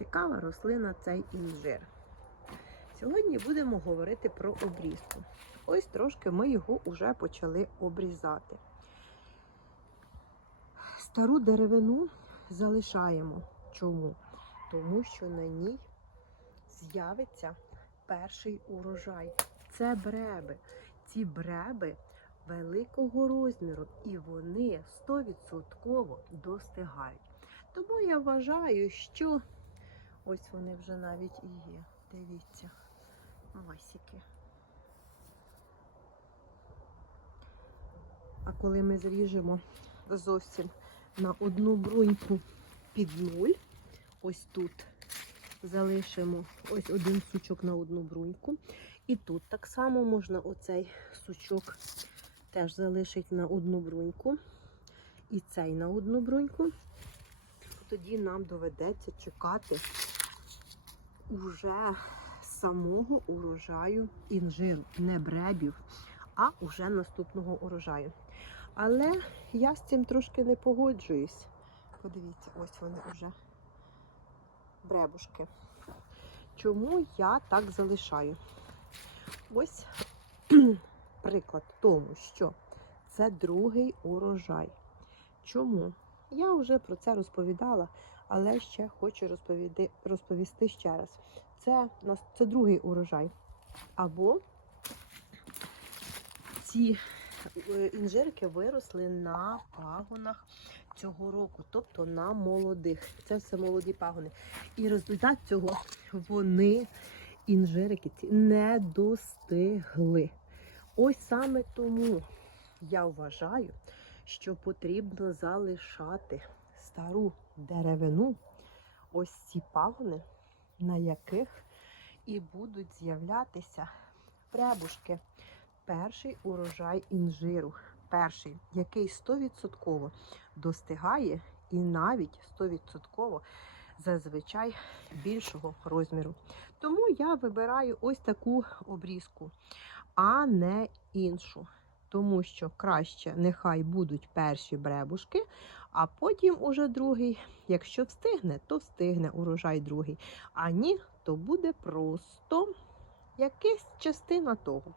цікава рослина цей інжир. Сьогодні будемо говорити про обрізку. Ось трошки ми його вже почали обрізати. Стару деревину залишаємо. Чому? Тому що на ній з'явиться перший урожай. Це бреби. Ці бреби великого розміру, і вони 100% достигають. Тому я вважаю, що ось вони вже навіть і є. Дивіться, масики. А коли ми зріжемо зовсім на одну бруньку під нуль, ось тут залишимо ось один сучок на одну бруньку. І тут так само можна оцей сучок теж залишити на одну бруньку. І цей на одну бруньку. Тоді нам доведеться чекати уже самого урожаю інжиру, не бребів, а уже наступного урожаю. Але я з цим трошки не погоджуюсь. Подивіться, ось вони вже бребушки. Чому я так залишаю? Ось приклад тому, що це другий урожай. Чому? Я вже про це розповідала, але ще хочу розповіди, розповісти ще раз. Це, це другий урожай. Або ці е, інжирки виросли на пагонах цього року, тобто на молодих. Це все молоді пагони. І результат цього вони, інжирики, ці не достигли. Ось саме тому я вважаю, що потрібно залишати стару деревину, ось ці пагони, на яких і будуть з'являтися пребушки. Перший урожай інжиру, перший, який 100% достигає і навіть 100% зазвичай більшого розміру. Тому я вибираю ось таку обрізку, а не іншу. Тому що краще нехай будуть перші бребушки, а потім уже другий. Якщо встигне, то встигне урожай другий. А ні, то буде просто якась частина того.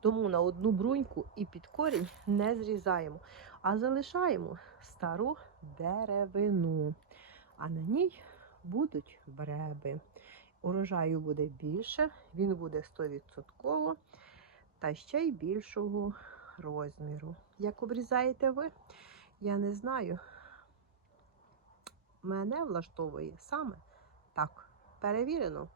Тому на одну бруньку і під корінь не зрізаємо, а залишаємо стару деревину. А на ній будуть бреби. Урожаю буде більше, він буде 100% та ще й більшого розміру. Як обрізаєте ви, я не знаю. Мене влаштовує саме так. Перевірено,